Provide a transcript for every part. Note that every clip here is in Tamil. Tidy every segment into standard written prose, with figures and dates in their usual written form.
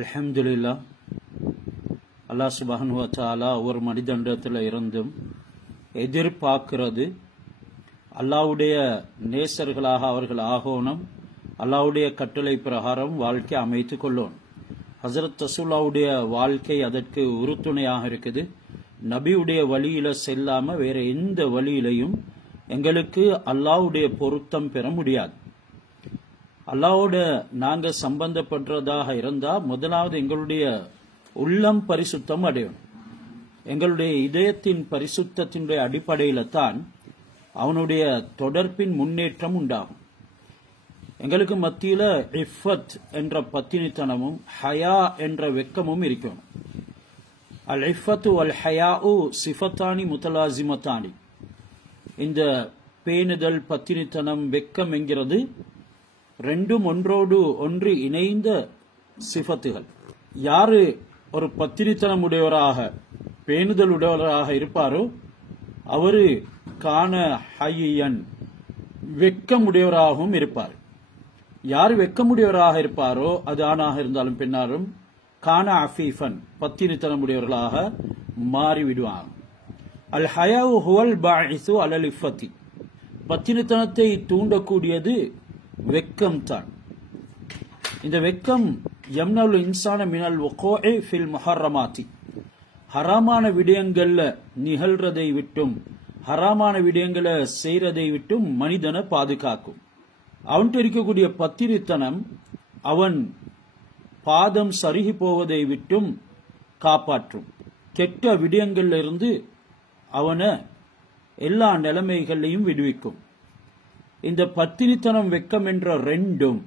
அல்ஹம்துலில்லாஹ். அல்லாஹ் சுப்ஹானஹு வ தஆலா ஒரு மனிதனிடத்தில் இருந்தும் எதிர்பார்க்கிறது அல்லாஹ்வுடைய நேசர்களாக அவர்கள் ஆகணும், அல்லாஹ்வுடைய கட்டளை பிரகாரம் வாழ்க்கை அமைத்துக் கொள்ளணும். ஹஜ்ரத் ரசூலுல்லாஹ்வுடைய வாழ்க்கை அதற்கு உறுதுணையாக இருக்குது. நபியுடைய வழியில செல்லாம வேற எந்த வழியிலையும் எங்களுக்கு அல்லாஹ்வுடைய பொருத்தம் பெற முடியாது. அல்லாஹ்வோட நாங்க சம்பந்தப்படுறதாக இருந்தா முதலாவது எங்களுடைய உள்ளம் பரிசுத்தம் அடையணும். எங்களுடைய இதயத்தின் பரிசுத்தத்தினுடைய அடிப்படையில தான் அவனுடைய தொடர்பின் முன்னேற்றம் உண்டாகும். எங்களுக்கு மத்தியில இஃபத் என்ற பத்தினித்தனமும் ஹயா என்ற வெக்கமும் இருக்கணும். அல் இஃபத்து அல் ஹயாஉ சிஃபத்தானி முத்தலாசிமத்தானி. இந்த பேணுதல், பத்தினித்தனம், வெக்கம் என்கிறது ரெண்டும் ஒன்றோடு ஒன்று இணைந்த சிஃபத்துகள். யாரு ஒரு பத்தினித்தனம் உடையவராக, பேணுதல் உடையவராக இருப்பாரோ அவரு கான ஹையன், வெக்கமுடையவராகவும் இருப்பார். யார் வெக்கமுடையவராக இருப்பாரோ அது ஆணாக இருந்தாலும் பெண்ணாலும் கான அஃபீஃபன், பத்தினித்தனம் உடையவர்களாக மாறிவிடுவாங்க. அல் ஹயாஉ ஹுவல் பாஇசு அலல் இஃபத்தி. பத்தினித்தனத்தை தூண்டக்கூடியது வெக்கம் தான். இந்த வெக்கம் யம்னல் இன்சான மினல் வகூஇ ஃபில் முஹர்ரமாத்தி. ஹராமான விடயங்கள்ல நிகழ்றதை விட்டும், ஹராமான விடயங்களை செய்யறதை விட்டும் மனிதனை பாதுகாக்கும். அவன்கிட்ட இருக்கக்கூடிய பத்திரித்தனம் அவன் பாதம் சருகி போவதை விட்டும் காப்பாற்றும். கெட்ட விடயங்கள்ல இருந்து அவனை எல்லா நிலைமைகளையும் விடுவிக்கும். இந்த பத்தினித்தனம், வெக்கம் என்ற ரெண்டும்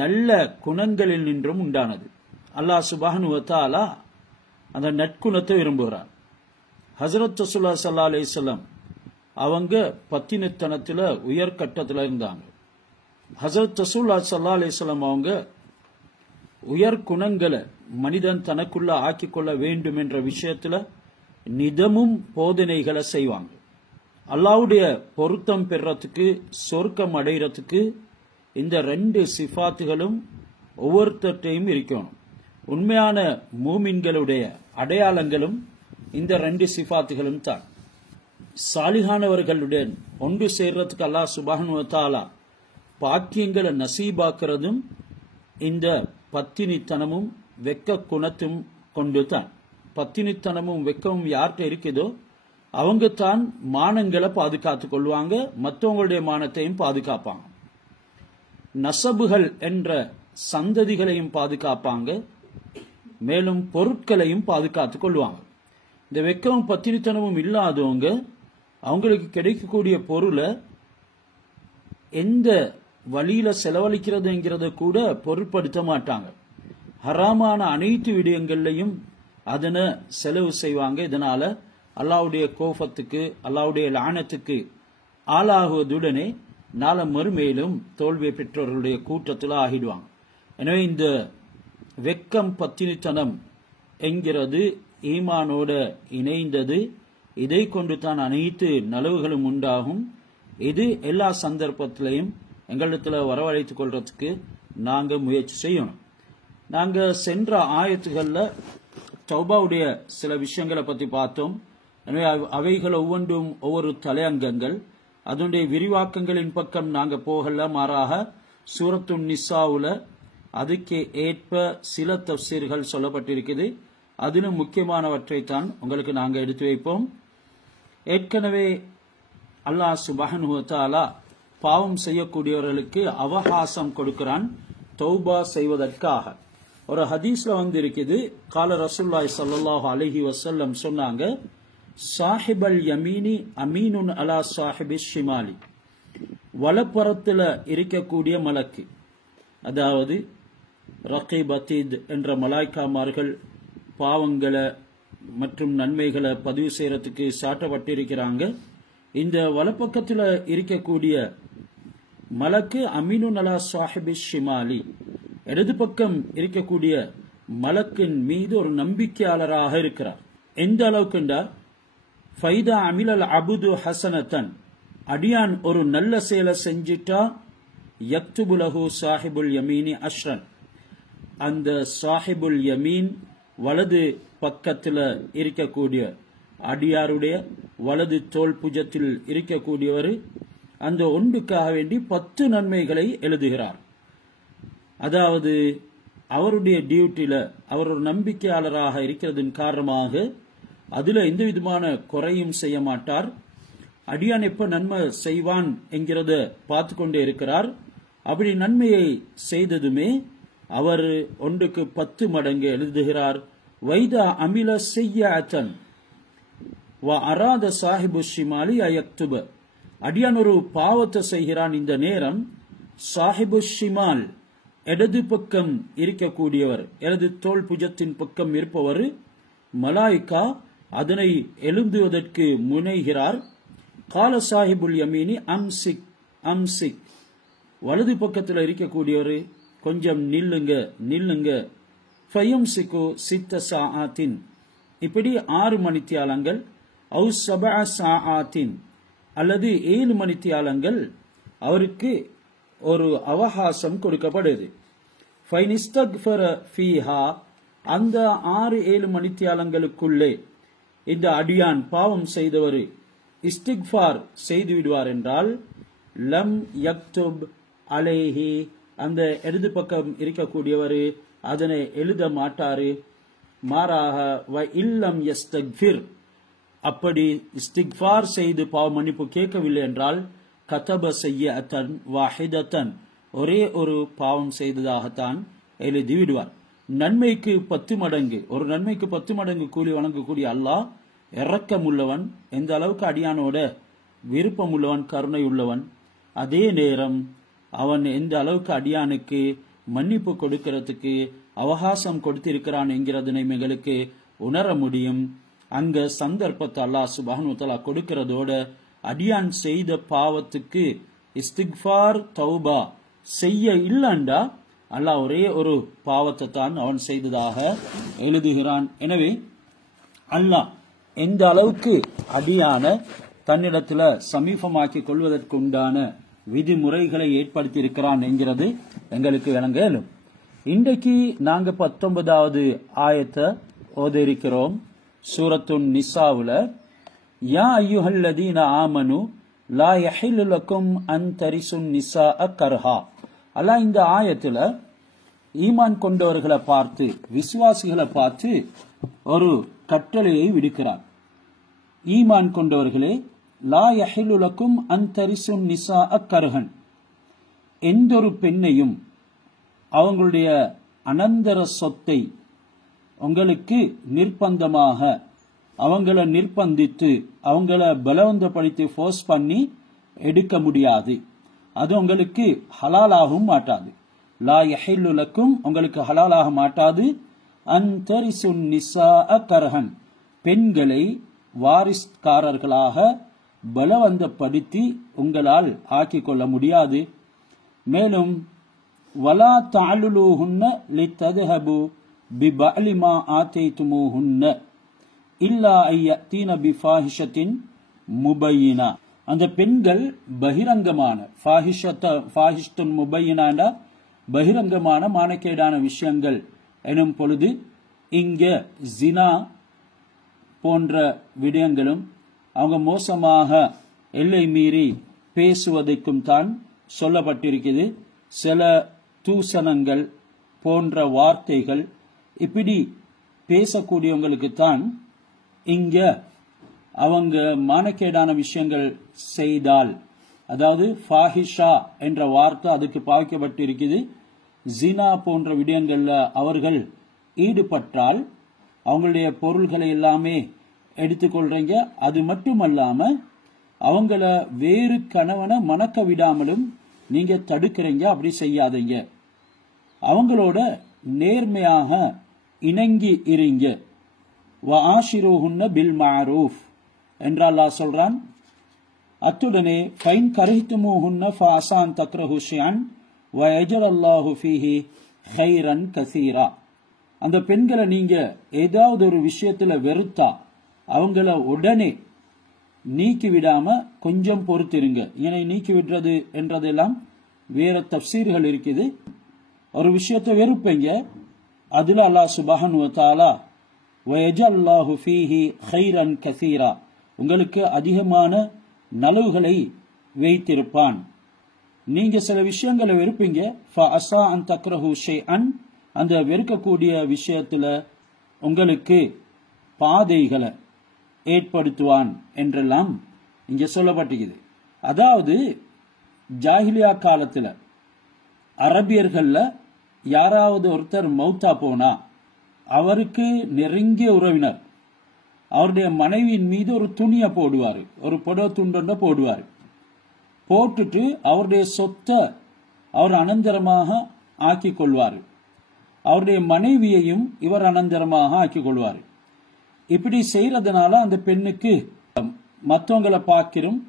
நல்ல குணங்களில் நின்றும் உண்டானது. அல்லாஹ் சுப்ஹானஹு வ தஆலா அந்த நற்குணத்தை விரும்புகிறார். ஹஜ்ரத் ரசூலுல்லாஹி ஸல்லல்லாஹு அலைஹி வஸல்லம் அவங்க பத்தினித்தனத்துல உயர்கட்டத்தில் இருந்தாங்க. ஹஜ்ரத் ரசூலுல்லாஹி ஸல்லல்லாஹு அலைஹி வஸல்லம் அவங்க உயர் குணங்களை மனிதன் தனக்குள்ள ஆக்கிக்கொள்ள வேண்டும் என்ற விஷயத்துல நிதமும் போதனைகளை செய்வாங்க. அல்லாஹ்வுடைய பொருத்தம் பெறறதுக்கு, சொர்க்கம் அடைகிறதுக்கு இந்த ரெண்டு சிஃபாத்துகளும் ஒவ்வொருத்தையும் இருக்கணும். உண்மையான மூமின்களுடைய அடையாளங்களும் இந்த ரெண்டு சிஃபாத்துகளும் தான். சாலிஹானவர்களுடன் ஒன்று சேர்றதுக்கு அல்லாஹ் சுப்ஹானஹு வ தஆலா பாக்கியங்களை நசீபாக்குறதும் இந்த பத்தினித்தனமும் வெக்க குணத்தும் கொண்டு தான். பத்தினித்தனமும் வெக்கமும் யார்கிட்ட இருக்குதோ அவங்க தான் மானங்களை பாதுகாத்துக் கொள்வாங்க, மற்றவங்களுடைய மானத்தையும் பாதுகாப்பாங்க. நசபுகள் என்ற சந்ததிகளையும் பாதுகாப்பாங்க, மேலும் பொருட்களையும் பாதுகாத்துக் கொள்வாங்க. இந்த வெக்கமும் பத்தினித்தனமும் இல்லாதவங்க அவங்களுக்கு கிடைக்கக்கூடிய பொருளை எந்த வழியில செலவழிக்கிறதுங்கிறத கூட பொருட்படுத்த மாட்டாங்க. ஹராமான அனைத்து விடயங்கள்லையும் அதனை செலவு செய்வாங்க. இதனால அல்லாஹ்வுடைய கோபத்துக்கு, அல்லாஹ்வுடைய லானத்துக்கு ஆளாகுவதுடனே நாள மறுமையிலும் தோல்வியை பெற்றவர்களுடைய கூட்டத்தில் ஆகிடுவாங்க. எனவே இந்த வெக்கம், பத்தினித்தனம் என்கிறது ஈமானோட இணைந்தது. இதை கொண்டு தான் அனைத்து நலவுகளும் உண்டாகும். இது எல்லா சந்தர்ப்பத்திலையும் எங்களிடத்துல வரவழைத்துக் கொள்றதுக்கு நாங்க முயற்சி செய்யணும். நாங்க சென்ற ஆயத்துகள்ல தௌபாவுடைய சில விஷயங்களை பத்தி பார்த்தோம். எனவே அவைகள் ஒவ்வொன்றும் ஒவ்வொரு தலையங்கங்கள். அதனுடைய விரிவாக்கங்களின் பக்கம் நாங்க போகல, மாறாக சூரத்துன் நிசாவுல அதுக்கு ஏற்ப சில தஃசீர்கள் சொல்லப்பட்டிருக்குது. அதிலும் முக்கியமானவற்றை தான் உங்களுக்கு நாங்க எடுத்து வைப்போம். ஏற்கனவே அல்லாஹ் சுப்ஹானஹு வ தஆலா பாவம் செய்யக்கூடியவர்களுக்கு அவகாசம் கொடுக்கிறான் தௌபா செய்வதற்காக. ஒரு ஹதீஸ்ல இருக்குது, கால ரசூலுல்லாஹி ஸல்லல்லாஹு அலைஹி வஸல்லம் சொன்னாங்க, சாஹிபல் யமீனி அமீனுன் அலா சாஹிபிஷ் ஷிமாலி. வலப்புறத்தில் இருக்கக்கூடிய மலக்கு, அதாவது ரகீப் அதீத் என்ற மலாய்க்காமார்கள் பாவங்களை மற்றும் நன்மைகளை பதிவு செய்யறதுக்கு சாட்டப்பட்டிருக்கிறாங்க. இந்த வலப்பக்கத்தில் இருக்கக்கூடிய மலக்கு அமீனுன் அலா சாஹிபிஷ் ஷிமாலி, இடது பக்கம் இருக்கக்கூடிய மலக்கின் மீது ஒரு நம்பிக்கையாளராக இருக்கிறார். எந்த அளவுக்குண்டா, ஃபைதா அமிலல் அபுது ஹசனத்தன், அடியான் ஒரு நல்ல செயலை செஞ்சிட்டா யக்துபுலஹு சாஹிபுல் யமீனி அஷ்ரன், அந்த சாஹிபுல் யமீன் வலது பக்கத்தில் இருக்கக்கூடிய அடியாருடைய வலது தோல் புஜத்தில் இருக்கக்கூடியவர் அந்த ஒன்றுக்காக வேண்டி 10 நன்மைகளை எழுதுகிறார். அதாவது அவருடைய டியூட்டியில அவர் ஒரு நம்பிக்கையாளராக இருக்கிறதன் காரணமாக அதுல எந்த விதமான குறையும் செய்ய மாட்டார். அடியான் எப்ப நன்மை செய்வான் என்கிறத பார்த்து கொண்டே இருக்கிறார். அப்படி நன்மையை செய்ததுமே அவர் ஒன்றுக்கு 10 மடங்கு எழுதுகிறார். வைதா அமில செய்யத்தன் அராத சாஹிபு ஷிமாலி அயக்துப, அடியான் ஒரு பாவத்தை செய்கிறான். இந்த நேரம் சாஹிபு ஷிமால் இடது பக்கம் இருக்கக்கூடியவர், இடது தோல் புஜத்தின் பக்கம் இருப்பவர் மலாய்கா அதனை எழுதுவதற்கு முனைகிறார். கால சாஹிபுல் யமீனி அம்சிக் அம்சிக், வலது பக்கத்தில் இருக்கக்கூடியவர் கொஞ்சம் நில்லுங்க நில்லுங்க. ஃபயம்சிகு சித்த சாஆத்தின், இப்படி 6 மணித்தியாலங்கள், அவு சபஅ சாஆத்தின் அல்லது 7 மணித்தியாலங்கள் அவருக்கு ஒரு அவகாசம் கொடுக்கப்படுது. ஃபைனிஸ்தக்ஃபர ஃபீஹா, அந்த 6-7 மணித்தியாலங்களுக்குள்ளே இந்த அடியான் பாவம் செய்தவர் இஸ்திக்ஃபார் செய்து விடுவார் என்றால் லம் யக்துப் அலைஹி, அந்த இடது பக்கம் இருக்கக்கூடியவர் அதனை எழுத மாட்டாரு. மாறாக வ இல்லம் யஸ்தக்ஃபிர், அப்படி இஸ்திக்ஃபார் செய்து பாவ மன்னிப்பு கேட்கவில்லை என்றால் கதப செய்யத்தன் வாஹிதத்தன், ஒரே ஒரு பாவம் செய்ததாகத்தான் எழுதி விடுவார். நன்மைக்கு 10 மடங்கு, ஒரு நன்மைக்கு 10 மடங்கு கூலி வழங்கக்கூடிய அல்லாஹ் இரக்கம் உள்ளவன், எந்த அளவுக்கு அடியானோட விருப்பம் உள்ளவன், கருணை உள்ளவன். அதே நேரம் அவன் எந்த அளவுக்கு அடியானுக்கு மன்னிப்பு கொடுக்கிறதுக்கு அவகாசம் கொடுத்திருக்கிறான் என்கிறதனை எங்களுக்கு உணர முடியும். அங்க சந்தர்ப்பத்தை அல்லாஹ் சுப்ஹானஹு வ தஆலா கொடுக்கிறதோட அடியான் செய்த பாவத்துக்கு இஸ்திக்ஃபார் தௌபா செய்ய இல்லண்டா அல்லாஹ் ஒரே ஒரு பாவத்தை தான் அவன் செய்ததாக எழுதுகிறான். எனவே அல்லாஹ் எந்த அளவுக்கு அடியான தன்னிடத்துல சமீபமாக்கி கொள்வதற்கு உண்டான விதிமுறைகளை ஏற்படுத்தி இருக்கிறான் என்கிறது எங்களுக்கு விளங்க இயலும். இன்றைக்கு நாங்க 19வது ஆயத்தை ஓத இருக்கிறோம். சூரத்துன் நிசாவுல யா அய்யுஹல்லதீன ஆமனு லா யஹில்லு லக்கும் அன் தரிசுன் நிசாஅ கர்ஹா. அல்லாஹ் இந்த ஆயத்துல ஈமான் கொண்டவர்களை பார்த்து, விசுவாசிகளை பார்த்து ஒரு கட்டளையை விடுக்கிறார். ஈமான் கொண்டவர்களே, லா யஹில்லு லக்கும் அன் தரிசுன் நிசாஅ கர்ஹன், எந்த ஒரு பெண்ணையும் அவங்களுடைய அனந்தர சொத்தை உங்களுக்கு நிர்பந்தமாக அவங்கள நிர்பந்தித்து அவங்கள பலவந்தப்படுத்தி ஃபோர்ஸ் பண்ணி எடுக்க முடியாது. அது உங்களுக்கு ஹலாலாகவும் மாட்டாது. லா யஹில்லு லக்கும், உங்களுக்கு ஹலாலாக மாட்டாது. அன் தரிசுன் நிசாஅ கர்ஹன், பெண்களை வாரிஸ்காரர்களாக பலவந்தப்படுத்தி உங்களால் ஆக்கிக் கொள்ள முடியாது. மேலும் வலா தஅலுலுஹுன்ன லிதத்ஹபு பிபஅலி மா ஆதைதுமுஹுன்ன இல்லா அய்யதீன பிஃபாஹிஷத்தின் முபையினா, அந்த பெண்கள் பகிரங்கமான ஃபாஹிஷ்துன் முபையினா பகிரங்கமான மானக்கேடான விஷயங்கள் எனும் பொழுது இங்க ஜினா போன்ற விடயங்களும் அவங்க மோசமாக எல்லை மீறி பேசுவதற்கும் தான் சொல்லப்பட்டிருக்கிறது. சில தூசணங்கள் போன்ற வார்த்தைகள் இப்படி பேசக்கூடியவங்களுக்கு தான் இங்க அவங்க மானக்கேடான விஷயங்கள் செய்தால், அதாவது ஃபாஹிஷா என்ற வார்த்தை அதுக்கு பாவிக்கப்பட்டிருக்குது. ஜினா போன்ற விடயங்கள்ல அவர்கள் ஈடுபட்டால் அவங்களுடைய பொருள்களை எல்லாமே எடுத்துக்கொள்றீங்க. அது மட்டுமல்லாம அவங்கள வேறு கணவனை மணக்க விடாமலும் நீங்க தடுக்கிறீங்க. அப்படி செய்யாதீங்க. அவங்களோட நேர்மையாக இணங்கி இருங்க. வஆஷிருஹுன்ன பில் மஅரூஃப் என்று அல்லாஹ் சொல்றான். அத்துடனே ஃபைன் கரிஹ்துமுஹுன்ன ஃபஅஸான் தக்ரஹு ஷைஅன் வயஜ்அலல்லாஹு ஃபீஹி கைரன் கஸீரா. அந்த பெண்களை நீங்க ஏதாவது ஒரு விஷயத்துல வெறுத்தா அவங்கள உடனே நீக்கி விடாம கொஞ்சம் பொறுத்திருங்க. ஏன்னா நீக்கி விடுறது என்றதெல்லாம் வேற தஃப்சீர்கள் இருக்குது. ஒரு விஷயத்தை வெறுப்பீங்க, அதுல அல்லாஹ் சுப்ஹானஹு வ தஆலா வயஜல்லாஹு ஃபீஹி கைரன் கஸீரா உங்களுக்கு அதிகமான நலவுகளை வைத்திருப்பான். நீங்க சில விஷயங்களை வெறுப்பீங்க, ஃபஅஸா அன் தக்ரஹு ஷைஅன் அந்த வெறுக்கக்கூடிய விஷயத்துல உங்களுக்கு பாதைகளை ஏற்படுத்துவான் என்றெல்லாம் இங்க சொல்லப்பட்டிருக்குது. அதாவது ஜாஹிலியா காலத்துல அரபியர்கள்ல யாராவது ஒருத்தர் மௌத்தா போனா அவருக்கு நெருங்கிய உறவினர் அவருடைய மனைவியின் மீது ஒரு துணியை போடுவாரு, ஒரு புடவை துண்டொண்ட போடுவாரு. போட்டுட்டு அவருடைய சொத்தை அவர் அனந்தரமாக ஆக்கிக் கொள்வார். அவருடைய மனைவியையும் இவர் அனந்தரமாக ஆக்கிக் கொள்வார். இப்படி செய்யறதுனால அந்த பெண்ணுக்கு மற்றவங்களை பார்க்கிறோம்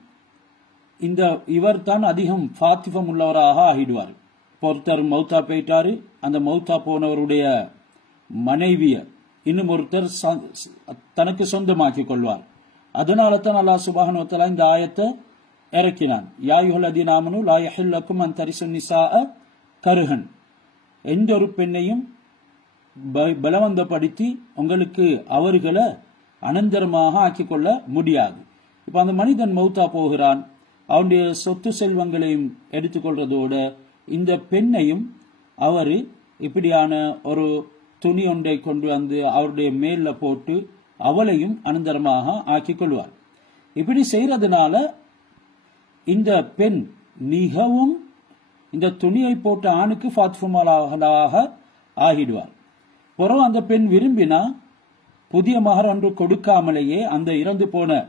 இந்த இவர் தான் அதிகம் பாத்திபம் உள்ளவராக ஆகிடுவார். ஒருத்தர் மௌத்தா போயிட்டாரு, அந்த மௌத்தா போனவருடைய மனைவிய இன்னும் ஒருத்தர் தனக்கு சொந்தமாக்கிக் கொள்வார். அதனால தான் அல்லாஹ் சுப்ஹானஹு வ தஆலா இந்த ஆயத்தை இறக்கினான். யா அய்யுஹல்லதீன ஆமனூ லா யஹில்லு லக்கும் அன் தரிசுன் நிஸாஅ கர்ஹன். எந்த ஒரு பெண்ணையும் பலவந்தப்படுத்தி உங்களுக்கு அவர்களை அனந்தரமாக ஆக்கிக் கொள்ள முடியாது. இப்ப அந்த மனிதன் மௌத்தா போகிறான், அவனுடைய சொத்து செல்வங்களையும் எடுத்துக்கொள்றதோட இந்த பெண்ணையும் அவர் இப்படியான ஒரு துணி ஒன்றை கொண்டு வந்து அவருடைய மேல போட்டு அவளையும் அனந்தரமாக ஆக்கிக் கொள்வார். இப்படி செய்யறதுனால இந்த பெண் மிகவும் இந்த துணியை போட்ட ஆணுக்கு ஃபாத்திமாவாக ஆகிடுவார். பிறகு அந்த பெண் விரும்பினா புதிய மகர் ஒன்று கொடுக்காமலேயே அந்த இறந்து போன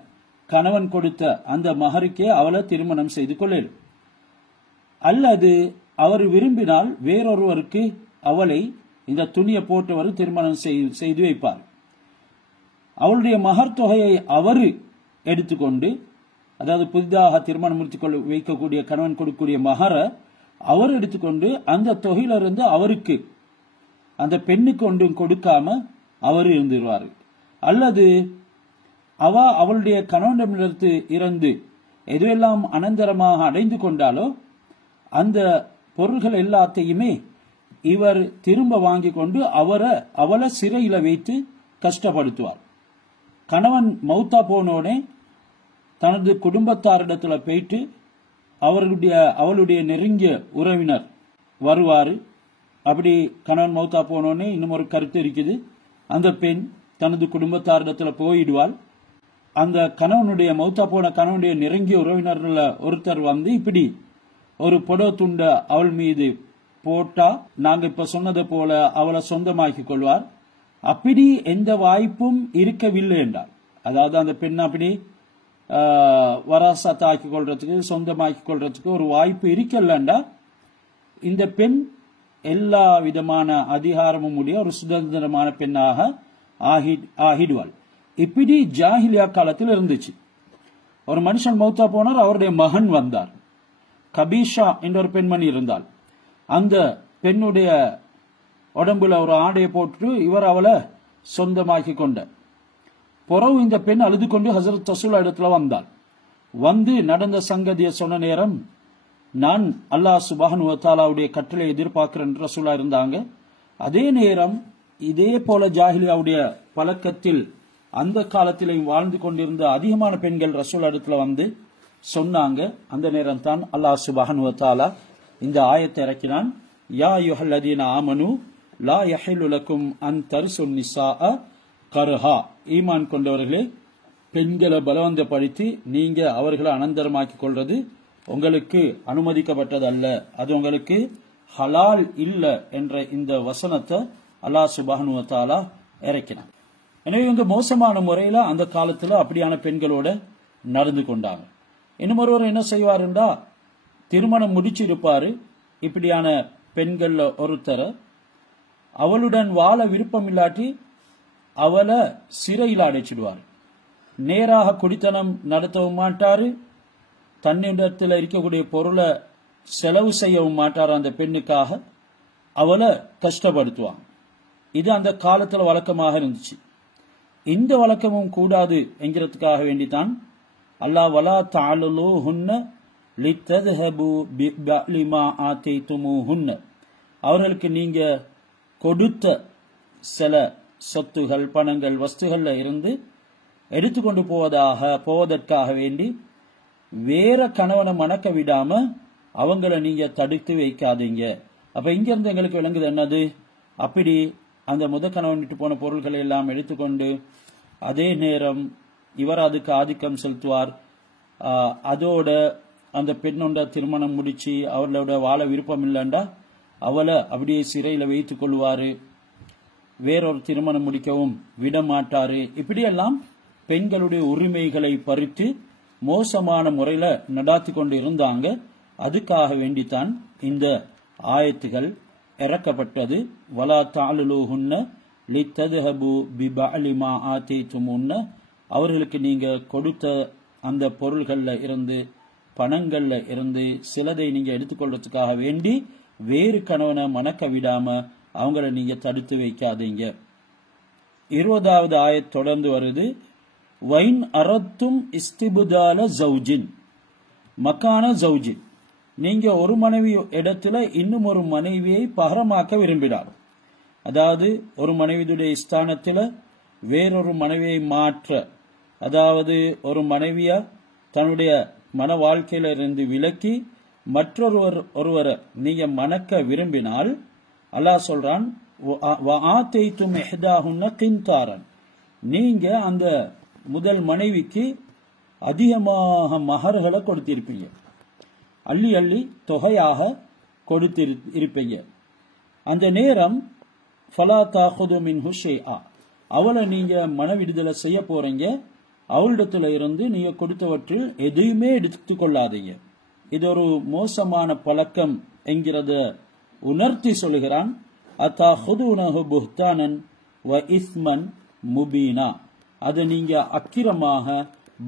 கணவன் கொடுத்த அந்த மகருக்கே அவளை திருமணம் செய்து கொள்ளலும். அல்லது அவர் விரும்பினால் வேறொருவருக்கு அவளை இந்த துணியை போட்டவர் திருமணம் செய்து வைப்பார். அவளுடைய மகர் தொகையை அவர் எடுத்துக்கொண்டு, அதாவது புதிதாக திருமணம் முடித்துக்கொள்ள வைக்கக்கூடிய கணவன் கொடுக்கக்கூடிய மகரை அவர் எடுத்துக்கொண்டு அந்த தொகையிலிருந்து அவருக்கு அந்த பெண்ணுக்கு ஒன்றும் கொடுக்காம அவர் இருந்துருவார். அல்லது அவளுடைய கணவனிடமிருந்து இறந்து எதுவெல்லாம் அனந்தரமாக அடைந்து கொண்டாலோ அந்த பொருள்கள் எல்லாத்தையுமே இவர் திரும்ப வாங்கி கொண்டு அவளை சிறையில வைத்து கஷ்டப்படுத்துவார். கணவன் மௌத்தா போனோடனே தனது குடும்பத்தாரிடத்துல போயிட்டு அவளுடைய நெருங்கிய உறவினர் வருவாரு. அப்படி கணவன் மௌத்தா போனோடனே இன்னும் ஒரு கருத்து இருக்குது, அந்த பெண் தனது குடும்பத்தாரிடத்துல போயிடுவாள். அந்த கணவனுடைய மௌத்தா போன கணவனுடைய நெருங்கிய உறவினர்ல ஒருத்தர் வந்து இப்படி ஒரு புடவை துண்ட அவள் மீது போட்டா நாங்க இப்ப சொன்னது போல அவளை சொந்தமாக்கிக் கொள்வார். அப்படி எந்த வாய்ப்பும் இருக்கவில்லை என்றார். அதாவது அந்த பெண் அப்படி வராசத்தை ஆக்கிக் கொள்றதுக்கு சொந்தமாக்கிக் கொள்றதுக்கு ஒரு வாய்ப்பு இருக்கலண்டா இந்த பெண் எல்லா விதமான அதிகாரமும் உடைய ஒரு சுதந்திரமான பெண்ணாக ஆகிடுவாள். இப்படி ஜாஹிலியா காலத்தில் இருந்துச்சு. ஒரு மனுஷன் மௌத்தா போனார், அவருடைய மகன் வந்தார். கபீஷா என்ற ஒரு பெண்மணி இருந்தால் அந்த பெண்ணுடைய உடம்புல ஒரு ஆடையை போட்டு இவர் அவளை சொந்தமாக்கி கொண்ட பிறகு இந்த பெண் அழுது கொண்டு ஹசரத் ரசூலுல்லாஹ் இடத்துல வந்தாள். வந்து நடந்த சங்கதியை சொன்ன நேரம், நான் அல்லாஹ் சுப்ஹானஹு வ தஆலாவுடைய கட்டளை எதிர்பார்க்கிறேன் ரசூலுல்லாஹ் இருந்தாங்க. அதே நேரம் இதே போல ஜாஹிலியாவுடைய பழக்கத்தில் அந்த காலத்திலையும் வாழ்ந்து கொண்டிருந்த அதிகமான பெண்கள் ரசூலுல்லாஹ் இடத்துல வந்து சொன்னாங்க. அந்த நேரம் தான் அல்லாஹ் சுப்ஹானஹு வ தஆலா இந்த ஆயத்தை இறக்கினான். யா அய்யுஹல்லதீன ஆமனூ லா யஹில்லு லக்கும் அன் தரிசுன் நிஸாஅ கர்ஹா. ஈமான் கொண்டவர்களே, பெண்களை பலவந்தப்படுத்தி நீங்க அவர்களை அனந்தரமாக்கிக் கொள்றது உங்களுக்கு அனுமதிக்கப்பட்டது அல்ல, அது உங்களுக்கு ஹலால் இல்ல என்ற இந்த வசனத்தை அல்லாஹ் சுப்ஹானஹு வ தஆலா இறக்கினான். எனவே இந்த மோசமான முறையில அந்த காலத்துல அப்படியான பெண்களோட நடந்து கொண்டாங்க. இன்னும் ஒருவர் என்ன செய்வாருண்டா, திருமணம் முடிச்சிருப்பாரு, இப்படியான பெண்கள்ல ஒருத்தர் அவளுடன் வாழ விருப்பம் இல்லாட்டி அவளை சிறையில் அடைச்சிடுவார். நேராக குடித்தனம் நடத்தவும் மாட்டாரு, தன்னிடத்தில் இருக்கக்கூடிய பொருளை செலவு செய்யவும் மாட்டார். அந்த பெண்ணுக்காக அவளை கஷ்டப்படுத்துவாங்க. இது அந்த காலத்துல வழக்கமாக இருந்துச்சு. இந்த வழக்கமும் கூடாது என்கிறதுக்காக வேண்டித்தான் அல்லாஹ் வலா தஅலுஹுன்ன லிதذهபு பிபஅலி மா ஆதைதுமுஹுன்ன, அவர்களுக்கு நீங்க கொடுத்த சில சொத்துகள், பணங்கள், வஸ்துகள்ல இருந்து எடுத்துக்கொண்டு போவதற்காக வேண்டி வேற கணவனை மணக்க விடாம அவங்கள நீங்க தடுத்து வைக்காதீங்க. அப்ப இங்க இருந்து எங்களுக்கு விளங்குது என்னது, அப்படி அந்த கணவன் விட்டு போன பொருள்களை எல்லாம் எடுத்துக்கொண்டு அதே நேரம் இவர் அதுக்கு ஆதிக்கம் செலுத்துவார். அதோட அந்த பெண்ணோட திருமணம் முடிச்சு அவர்களோட வாழ விருப்பம் இல்லைண்டா அவளை அப்படியே சிறையில வைத்துக் கொள்வாரு, வேறொரு திருமணம் முடிக்கவும் விட மாட்டாரு. இப்படியெல்லாம் பெண்களுடைய உரிமைகளை பறித்து மோசமான முறையில நடாத்தி கொண்டு இருந்தாங்க. அதுக்காக வேண்டித்தான் இந்த ஆயத்துகள் இறக்கப்பட்டது. வலா தஅலுஹுன்ன லிதத்ஹபு பிபஅலி மா ஆதைதுமுன்ன, அவர்களுக்கு நீங்க கொடுத்த அந்த பொருள்கள்ல இருந்து, பணங்கள்ல இருந்து சிலதை நீங்க எடுத்துக்கொள்றதுக்காக வேண்டி வேறு கணவனை மணக்க விடாம அவங்கள நீங்க தடுத்து வைக்காதீங்க. 20வது ஆயத் தொடர்ந்து வருது. வைன் அரத்தும் இஸ்திபுதால ஜௌஜின் மக்கான ஜௌஜின், நீங்க ஒரு மனைவி இடத்துல இன்னும் ஒரு மனைவியை பகரமாக்க விரும்பினார், அதாவது ஒரு மனைவியுடைய ஸ்தானத்துல வேறொரு மனைவியை மாற்ற, அதாவது ஒரு மனைவிய தன்னுடைய மன வாழ்க்கையில இருந்து விலக்கி ஒருவரை நீங்க மணக்க விரும்பினால் அல்லாஹ் சொல்றான், நீங்க அந்த முதல் மனைவிக்கு அதிகமாக மகர்களை கொடுத்திருப்பீங்க, அள்ளி அள்ளி தொகையாக கொடுத்திருப்பீங்க. அந்த நேரம் ஃபலா தாஹுது மின்ஹு ஷைஆ, அவளை நீங்க மன விடுதலை செய்ய போறீங்க, அவளிடத்துல இருந்து நீங்க கொடுத்தவற்றில் எதையுமே எடுத்துக் கொள்ளாதீங்க. இது ஒரு மோசமான பழக்கம் என்கிறத உணர்த்தி சொல்கிறான். அத்தாஹுதுனஹு புஹ்தானன் வ இஸ்மன் முபீனா, அதை நீங்க அக்கிரமாக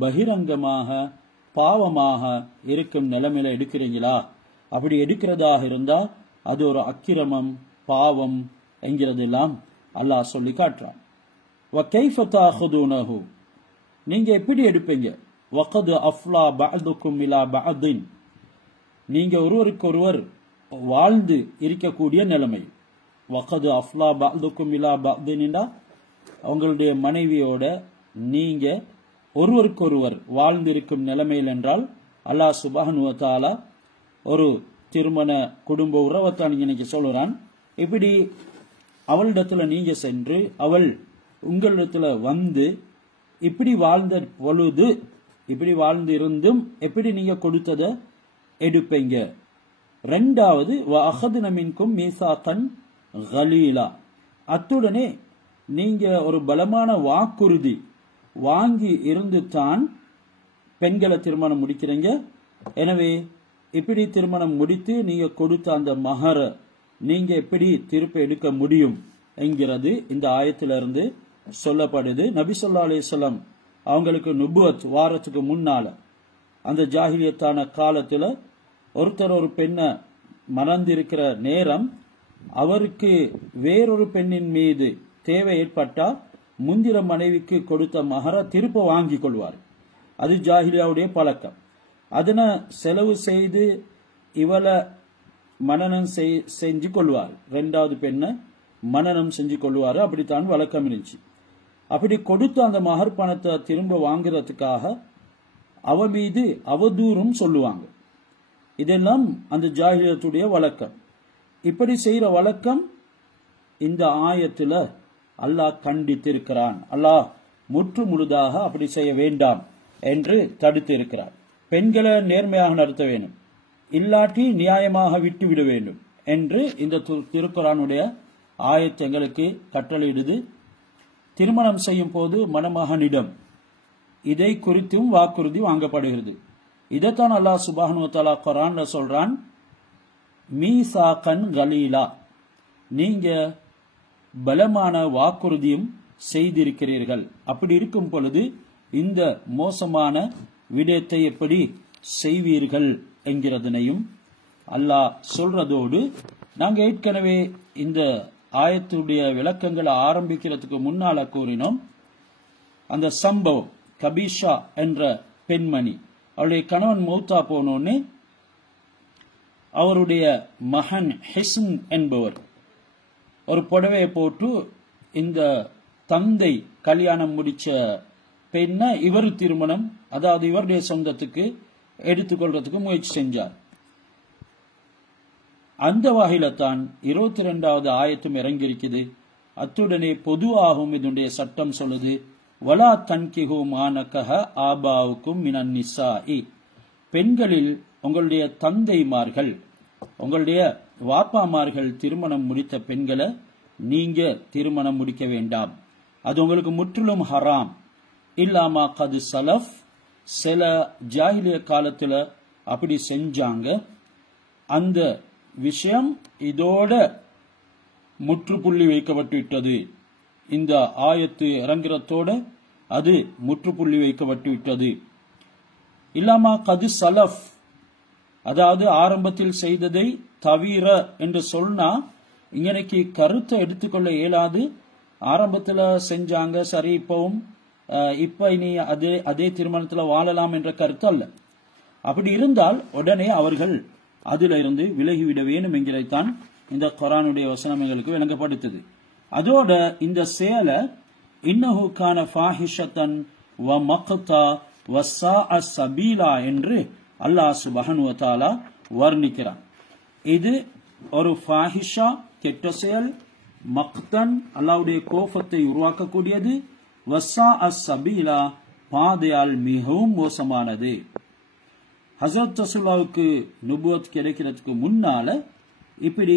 பகிரங்கமாக பாவமாக இருக்கும் நிலைமையில எடுக்கிறீங்களா? அப்படி எடுக்கிறதாக இருந்தா அது ஒரு அக்கிரமம், பாவம் என்கிறதெல்லாம் அல்லாஹ் சொல்லி காட்டுறான். وَكَيْفَ تَأْخُذُونَهُ, நீங்க எப்படி எடுப்பீங்க? وَقَدْ أَفْلَى بَعْضُكُمْ إِلَى بَعْضٍ, நீங்க ஒருவருக்கொருவர் வாழ்ந்து இருக்கக்கூடிய நிலைமை. وَقَدْ أَفْلَى بَعْضُكُمْ إِلَى بَعْضٍ, அவங்களுடைய மனைவியோட நீங்க ஒருவருக்கொருவர் வாழ்ந்திருக்கும் நிலைமையில் என்றால் அல்லாஹ் சுப்ஹானஹு வ தஆலா ஒரு திருமண குடும்ப உறவைத்தான் இன்னைக்கு சொல்றான். இப்படி அவளிடத்துல நீங்க சென்று அவள் உங்களிடத்துல வந்து இப்படி வாழ்ந்த பொழுது, இப்படி வாழ்ந்து இருந்தும் எப்படி நீங்க கொடுத்ததை எடுப்பீங்க? ரெண்டாவது வஅഖதுன மின்கும் மீசாகன் கலீலா, அத்துடனே நீங்க ஒரு பலமான வாக்குறுதி வாங்கி இருந்து தான் பெண்களை திருமணம் முடிக்கிறீங்க. எனவே இப்படி திருமணம் முடித்து நீங்க கொடுத்த அந்த மகர நீங்க எப்படி திருப்பி எடுக்க முடியும் என்கிறது இந்த ஆயத்திலிருந்து சொல்லப்படுது. நபி ஸல்லல்லாஹு அலைஹி வஸல்லம் அவங்களுக்கு நுபுவத் வாரத்துக்கு முன்னால அந்த ஜாஹிலியத்தான காலத்துல ஒருத்தர் ஒரு பெண்ணை மணந்திருக்கிற நேரம் அவருக்கு வேறொரு பெண்ணின் மீது தேவை ஏற்பட்டா முந்திர மனைவிக்கு கொடுத்த மகர திருப்ப வாங்கி கொள்வார். அது ஜாஹிலியாவுடைய பழக்கம். அதனை செலவு செய்து இவளை மனனம் செஞ்சு கொள்வார், ரெண்டாவது பெண்ணை மனனம் செஞ்சு கொள்வாரு. அப்படித்தான் வழக்கம் இருந்துச்சு. அப்படி கொடுத்த அந்த மகர் பணத்தை திரும்ப வாங்குறதுக்காக அவ மீது அவதூறும் சொல்லுவாங்க. இதெல்லாம் அந்த ஜாஹிலியத்துடைய வழக்கம். இப்படி செய்யற வழக்கம் இந்த ஆயத்துல அல்லாஹ் கண்டித்திருக்கிறான். அல்லாஹ் முற்று முழுதாக அப்படி செய்ய வேண்டாம் என்று தடுத்து இருக்கிறார். பெண்களை நேர்மையாக நடத்த வேண்டும், இல்லாட்டி நியாயமாக விட்டு விட வேண்டும் என்று இந்த திருக்குரானுடைய ஆயத்து எங்களுக்கு கட்டளையிடுது. திருமணம் செய்யும் போது மணமகனிடம் இதை குறித்தும் வாக்குறுதி வாங்கப்படுகிறது. இதைத்தான் அல்லாஹ் சுப்ஹானஹு வ தஆலா குர்ஆன்ல சொல்றான், மீசாகன் கலீலா, நீங்க பலமான வாக்குறுதியும் செய்திருக்கிறீர்கள். அப்படி இருக்கும் பொழுது இந்த மோசமான விடயத்தை எப்படி செய்வீர்கள் என்கிறதனையும் அல்லாஹ் சொல்றதோடு, நாங்க ஏற்கனவே இந்த ஆயத்துடைய விளக்கங்களை ஆரம்பிக்கிறதுக்கு முன்னால கூறினோம். அந்த சம்பவம் கபீஷா என்ற பெண்மணி, அவருடைய கணவன் மௌத்தா போனோன்னு அவருடைய மகன் ஹிஸ்ன் என்பவர் ஒரு புடவையை போட்டு இந்த தந்தை கல்யாணம் முடிச்ச பெண்ணை இவர் திருமணம், அதாவது இவருடைய சொந்தத்துக்கு எடுத்துக்கொள்றதுக்கு முயற்சி செஞ்சார். அந்த வகையில தான் 22வது ஆயத்தும் இறங்கியிருக்குது. அத்துடனே பொதுவாகவும் இதனுடைய சட்டம் சொல்லுது, வலா தன்கிஹு மானகஹ ஆபாவுக்கும் மினன் நிசாஇ, பெண்களில் உங்களுடைய தந்தைமார்கள், உங்களுடைய வாப்பாமார்கள் திருமணம் முடித்த பெண்களை நீங்க திருமணம் முடிக்க வேண்டாம், அது உங்களுக்கு முற்றிலும் ஹராம். இல்லாமா கது சலஃப், சில ஜாஹிலிய காலத்துல அப்படி செஞ்சாங்க. அந்த விஷயம் இதோட முற்றுப்புள்ளி வைக்கப்பட்டு விட்டது. இந்த ஆயத்து இறங்குறதோட அது முற்றுப்புள்ளி வைக்கப்பட்டு விட்டது. இல்லாமா கது சலஃப், அதாவது ஆரம்பத்தில் செய்ததை தவிர என்று சொன்னா இன்னைக்கு கருத்தை எடுத்துக்கொள்ள இயலாது. ஆரம்பத்தில் செஞ்சாங்க சரி, இப்பவும் இப்ப இனி அதே திருமணத்தில் வாழலாம் என்ற கருத்து அல்ல. அப்படி இருந்தால் உடனே அவர்கள் அதில் இருந்து விலகிவிட வேண்டும் என்கிறதைத்தான் இந்த குர்ஆனுடைய வசனம் எங்களுக்கு விளங்கப்படுத்துது. அதோட இந்த செயலை இன்னஹு கான ஃபாஹிஷத்தன் வ மக்தா வ ஸாஅ சபீலா என்று அல்லாஹ் சுப்ஹானஹு வ தஆலா வர்ணிக்கிறான். இது ஒரு ஃபாஹிஷா, கெட்ட செயல், மக்தன் அல்லாஹ்வுடைய கோபத்தை உருவாக்கக்கூடியது, வ ஸாஅ சபீலா பாதையால் மிகவும் மோசமானது. ஹஜ்ரத் ரசூலுல்லாஹ்வுக்கு நுபுவத் கிடைக்கிறதுக்கு முன்னால இப்படி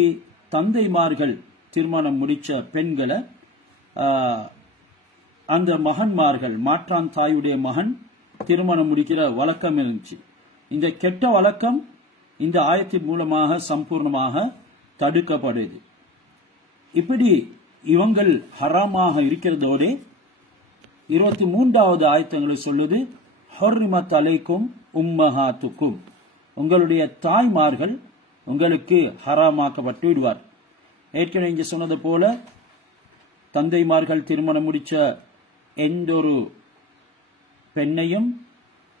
தந்தைமார்கள் திருமணம் முடிச்ச பெண்களை அந்த மகன்மார்கள், மாற்றான் தாயுடைய மகன் திருமணம் முடிக்கிற வழக்கம் இருந்துச்சு. இந்த கெட்ட வழக்கம் இந்த ஆயத்தின் மூலமாக சம்பூர்ணமாக தடுக்கப்படுது. இப்படி இவங்கள் ஹராமாக இருக்கிறதோட 23வது ஆயத்தங்களை சொல்லுது, ஹர்ரிமத் அலைக்கும் உம்மஹாத்துக்கும், உங்களுடைய தாய்மார்கள் உங்களுக்கு ஹராமாக்கப்பட்டு விடுவார். ஏற்கனவே இங்கே சொன்னது போல தந்தைமார்கள் திருமணம் முடிச்ச எந்த ஒரு பெண்ணையும்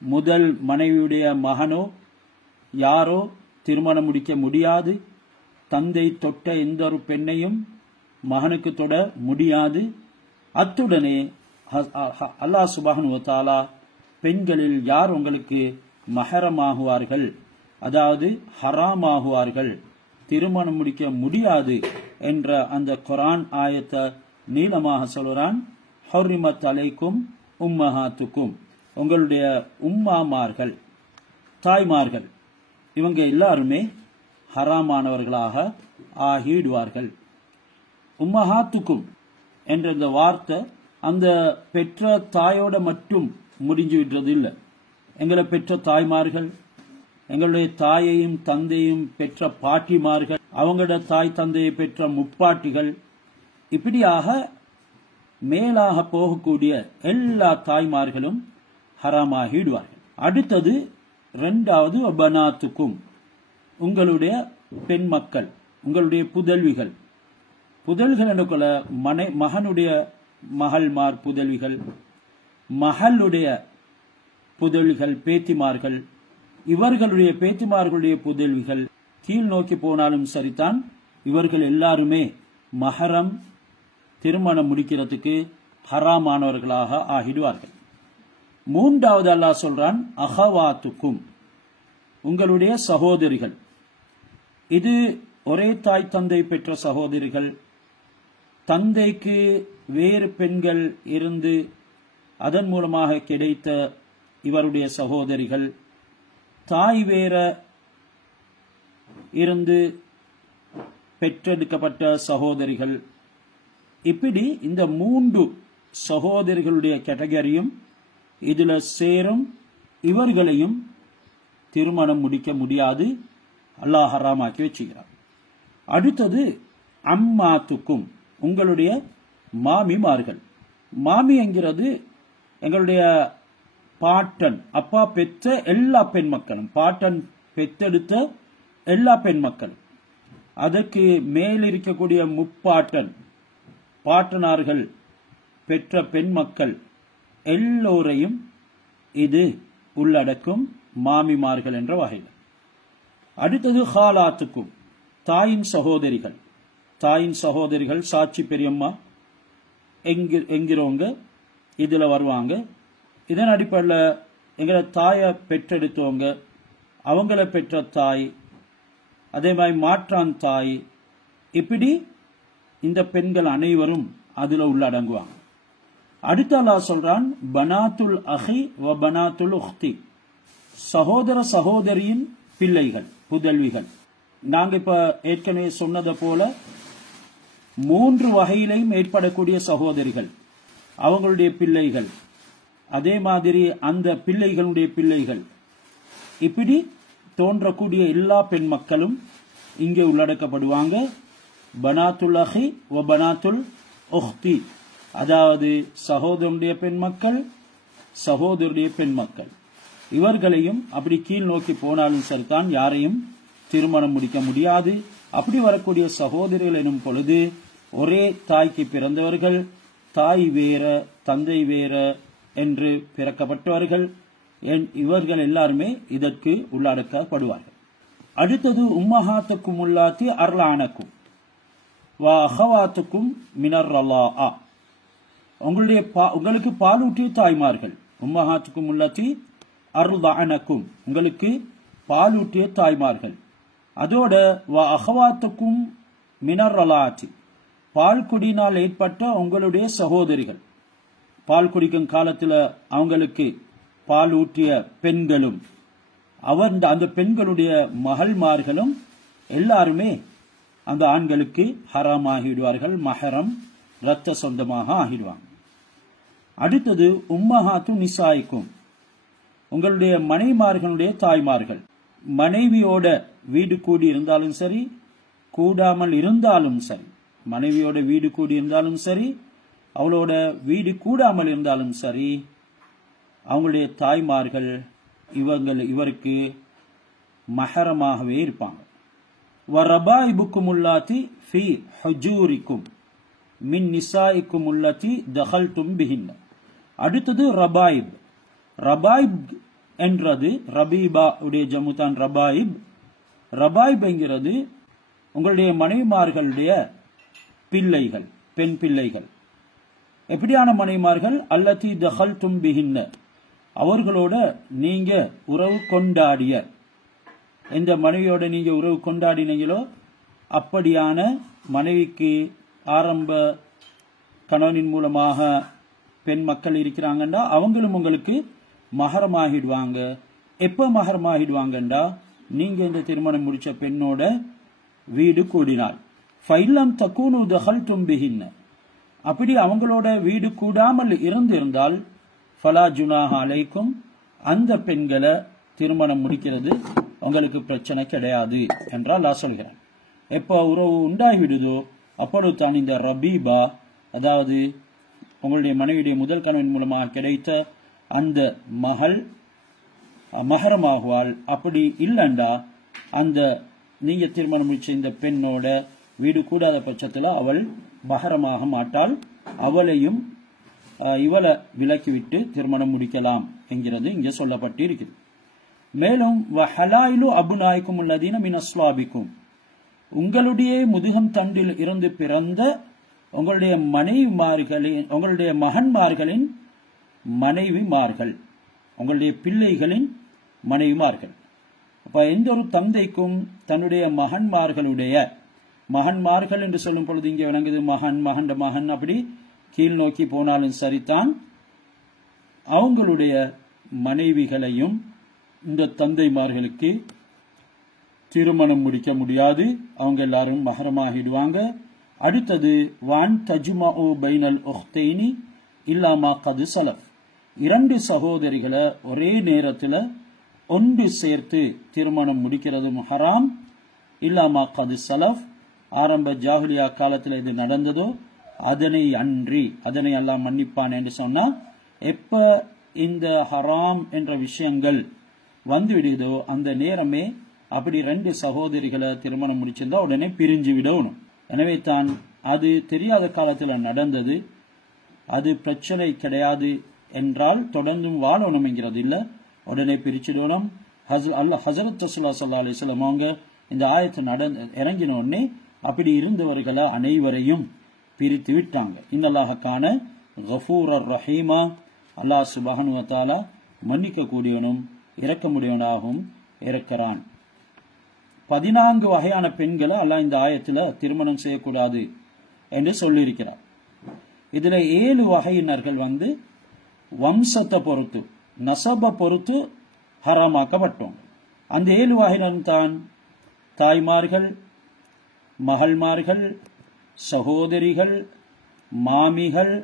முதல் மனைவியுடைய மகனோ யாரோ திருமணம் முடிக்க முடியாது. தந்தை தொட்ட எந்த ஒரு பெண்ணையும் மகனுக்கு தொட முடியாது. அத்துடனே அல்லாஹ் சுப்ஹானஹு வ தஆலா பெண்களில் யார் உங்களுக்கு மஹரமாகுவார்கள், அதாவது ஹராமாகுவார்கள், திருமணம் முடிக்க முடியாது என்ற அந்த குர்ஆன் ஆயத்தை நீளமாக சொல்றான். ஹர்ரிமத் அலைக்கும் உம்மஹாத்துக்கும், உங்களுடைய உம்மாமார்கள், தாய்மார்கள், இவங்க எல்லாருமே ஹராமானவர்களாக ஆகிடுவார்கள். உம்மஹாத்துக்கும் என்ற இந்த வார்த்தை அந்த பெற்ற தாயோட மட்டும் முடிஞ்சு விடுறது இல்லை. எங்களை பெற்ற தாய்மார்கள், எங்களுடைய தாயையும் தந்தையும் பெற்ற பாட்டிமார்கள், அவங்களோட தாய் தந்தையை பெற்ற முப்பாட்டிகள், இப்படியாக மேலாக போகக்கூடிய எல்லா தாய்மார்களும் ஹராமாகிடுவார்கள். அடுத்தது 2வது பனாத்துக்கும், உங்களுடைய பெண் மக்கள், உங்களுடைய புதல்விகள். புதல்கள் என்ற மகனுடைய மகள்மார் புதல்விகள், மகளுடைய புதல்விகள் பேத்திமார்கள், இவர்களுடைய பேத்திமார்களுடைய புதல்விகள் கீழ் நோக்கி போனாலும் சரிதான், இவர்கள் எல்லாருமே மஹரம் திருமணம் முடிக்கிறதுக்கு ஹராமானவர்களாக ஆகிடுவார்கள். 3வது அல்லாஹ் சொல்றான் அஹவாத்துக்கும், உங்களுடைய சகோதரிகள். இது ஒரே தாய் தந்தை பெற்ற சகோதரிகள், தந்தைக்கு வேறு பெண்கள் இருந்து அதன் மூலமாக கிடைத்த இவருடைய சகோதரிகள், தாய் வேற இருந்து பெற்றெடுக்கப்பட்ட சகோதரிகள். இப்படி இந்த 3 சகோதரிகளுடைய கேட்டகரியும் இதுல சேரும். இவர்களையும் திருமணம் முடிக்க முடியாது, அல்லாஹ் ஹராமாக்கி வச்சுக்கிறார். அடுத்தது அம்மாத்துக்கும், உங்களுடைய மாமிமார்கள். மாமி என்கிறது எங்களுடைய பாட்டன், அப்பா பெற்ற எல்லா பெண் மக்களும், பாட்டன் பெற்றெடுத்த எல்லா பெண் மக்களும், அதற்கு மேல் இருக்கக்கூடிய முப்பாட்டன், பாட்டனார்கள் பெற்ற பெண் மக்கள் எல்லோரையும் இது உள்ளடக்கும், மாமிமார்கள் என்ற வகையில். அடுத்தது ஹாலாத்துக்கும், தாயின் சகோதரிகள். தாயின் சகோதரிகள் சாட்சி பெரியம்மா, என்கிறவங்க இதுல வருவாங்க. இதன் அடிப்படையில் எங்களை தாயை பெற்றெடுத்தவங்க, அவங்கள பெற்ற தாய், அதே மாதிரி மாற்றான் தாய், இப்படி இந்த பெண்கள் அனைவரும் அதுல உள்ளடங்குவாங்க. அடுத்த அல்லாஹ் சொல்றான், பனாத்துல் அஹி வ பனாத்துல் உக்தி, சகோதர சகோதரியின் பிள்ளைகள், புதல்விகள். நாங்க இப்ப ஏற்கனவே சொன்னதை போல 3 வகையிலையும் ஏற்படக்கூடிய சகோதரிகள், அவங்களுடைய பிள்ளைகள், அதே மாதிரி அந்த பிள்ளைகளுடைய பிள்ளைகள், இப்படி தோன்றக்கூடிய எல்லா பெண் மக்களும் இங்கே உள்ளடக்கப்படுவாங்க. பனாத்துல் அஹி வ பனாத்துல் உக்தி, அதாவது சகோதரனுடைய பெண் மக்கள், சகோதரனுடைய பெண் மக்கள், இவர்களையும் அப்படி கீழ் நோக்கி போனாலும் சரிதான், யாரையும் திருமணம் முடிக்க முடியாது. அப்படி வரக்கூடிய சகோதரிகள் எனும் பொழுது ஒரே தாய்க்கு பிறந்தவர்கள், தாய் வேற தந்தை வேற என்று பிறக்கப்பட்டவர்கள், இவர்கள் எல்லாருமே இதற்கு உள்ளடக்கப்படுவார்கள். அடுத்தது உம்மஹாத்துக்கும் உள்ளாத்தி அர்லானக்கும் வா அஹவாத்துக்கும் மினர் ரலாஆ, உங்களுக்கு பாலூட்டிய தாய்மார்கள். உம்மஹாத்துக்கும் உள்ளாத்தி அர்லானக்கும், உங்களுக்கு பாலூட்டிய தாய்மார்கள். அதோட வா அஹவாத்துக்கும் மினர் ரலாத்தி, பால் குடியினால் ஏற்பட்ட உங்களுடைய சகோதரிகள், பால் குடிக்கும் காலத்தில் அவங்களுக்கு பால் ஊற்றிய பெண்களும் அந்த பெண்களுடைய மகள்மார்களும் எல்லாருமே அந்த ஆண்களுக்கு ஹராம் ஆகிவிடுவார்கள், மஹரம் இரத்த சொந்தமாக ஆகிடுவாங்க. அடுத்தது உம்மஹாத்து நிசாய்க்கும், உங்களுடைய மனைவிமார்களுடைய தாய்மார்கள், மனைவியோட வீடு கூடி இருந்தாலும் சரி, கூடாமல் இருந்தாலும் சரி, மனைவியோட வீடு கூடி இருந்தாலும் சரி, அவளோட வீடு கூடாமல் இருந்தாலும் சரி, அவங்களுடைய தாய்மார்கள் இவருக்கு மஹரமாகவே இருப்பாங்க. வரபாயிபுக்கும் உள்ளாத்தி ஃபி ஹுஜூரிக்கும் மின் நிசாயிக்கும் உள்ளாத்தி தஹல்தும் பிஹின்ன. அடுத்தது ரபாயிப். ரபாயிப் என்றது ரபீபா உடைய ஜமுதான் ரபாயிப். ரபாயிப் என்கிறது உங்களுடைய மனைவிமார்களுடைய பிள்ளைகள், பெண் பிள்ளைகள். எப்படியான மனைவிமார்கள்? அல்லத்தி தஹல்தும் பிஹின்ன, அவர்களோட நீங்க உறவு கொண்டாடிய, எந்த மனைவியோட நீங்க உறவு கொண்டாடினீங்களோ அப்படியான மனைவிக்கு ஆரம்ப கணவனின் மூலமாக பெண் மக்கள் இருக்கிறாங்கண்டா அவங்களும் உங்களுக்கு மஹரமாகிடுவாங்க. எப்ப மஹரமாகிடுவாங்கண்டா, நீங்க இந்த திருமணம் முடிச்ச பெண்ணோட வீடு கூடினால். ஃபைலம் தக்கூனு தஹல்தும் பிஹின்ன, அப்படி அவங்களோட வீடு கூடாமல் இருந்திருந்தால் ஃபலா ஜுனாஹ அலைக்கும், அந்த பெண்களை திருமணம் முடிக்கிறது உங்களுக்கு பிரச்சனை கிடையாது என்றால் அல்லாஹ் சொல்கிறான். எப்போ உறவு உண்டாகிவிடுதோ அப்பொழுது தான் இந்த ரபீபா, அதாவது உங்களுடைய மனைவியுடைய முதல் கணவன் மூலமாக கிடைத்த அந்த மகள் மஹரமாகுவாள். அப்படி இல்லைண்டா அந்த நீங்க திருமணம் முடிச்ச இந்த பெண்ணோட வீடு கூடாத பட்சத்தில் அவள் மஹரமாக மாட்டாள். அவளையும் இவளை விலக்கிவிட்டு திருமணம் முடிக்கலாம் என்கிறது இங்கே சொல்லப்பட்டு இருக்குது. மேலும் வஹலாயிலு அபுநாய்க்கும் உள்ளதீன மின் அஸ்வாபிக்கும், உங்களுடைய முதுகம் தண்டில் இருந்து பிறந்த உங்களுடைய மனைவிமார்களின், உங்களுடைய மகன்மார்களின் மனைவிமார்கள், உங்களுடைய பிள்ளைகளின் மனைவிமார்கள். அப்ப எந்த ஒரு தந்தைக்கும் தன்னுடைய மகன்மார்கள் என்று சொல்லும் பொழுது இங்கே விளங்குது மகன், மகன், மகன், அப்படி கீழ் நோக்கி போனாலும் சரிதான், அவங்களுடைய மனைவிகளையும் இந்த தந்தைமார்களுக்கு திருமணம் முடிக்க முடியாது, அவங்க எல்லாரும் மஹரமாகிடுவாங்க. அடுத்தது வான் தஜ்மஉ பைனல் உக்தைனி இல்லாமா கது சலஃப், 2 சகோதரிகளை ஒரே நேரத்தில் ஒன்று சேர்த்து திருமணம் முடிக்கிறது ஹராம். இல்லாமா கது சலஃப், ஆரம்ப ஜாஹிலியா காலத்தில் இது நடந்ததோ அதனை அன்றி, அதனை எல்லாம் மன்னிப்பான் என்று சொன்னா, எப்ப இந்த ஹராம் என்ற விஷயங்கள் வந்து விடுதோ அந்த நேரமே அப்படி 2 சகோதரிகளை திருமணம் முடிச்சிருந்தா உடனே பிரிஞ்சு விடணும். எனவே தான் அது தெரியாத காலத்தில் நடந்தது, அது பிரச்சனை கிடையாது என்றால் தொடர்ந்தும் வாழணும் என்கிறது இல்ல, உடனே பிரிச்சிடணும். ஹஸரத் ரசூலுல்லாஹி ஸல்லல்லாஹு அலைஹி வஸல்லம் அவங்க இந்த ஆயத்து இறங்கின உடனே அப்படி இருந்தவர்களை அனைவரையும் பிரித்து விட்டாங்க. இன்னல்லாஹக்கான கஃபூரர் ரஹீமா, அல்லாஹ் சுப்ஹானஹு வ தஆலா மன்னிக்க கூடியவனும் இரக்கமுடையவனாகவும் இருக்கிறான். 14 வகையான பெண்களை அல்லாஹ் இந்த ஆயத்துல திருமணம் செய்யக்கூடாது என்று சொல்லியிருக்கிறார். இதுல 7 வகையினர்கள் வம்சத்தை பொறுத்து, நசப பொறுத்து ஹராமாக்கப்பட்டோம். அந்த 7 வகையினர் தான் தாய்மார்கள், மகள்மார்கள், சகோதரிகள், மாமிகள்,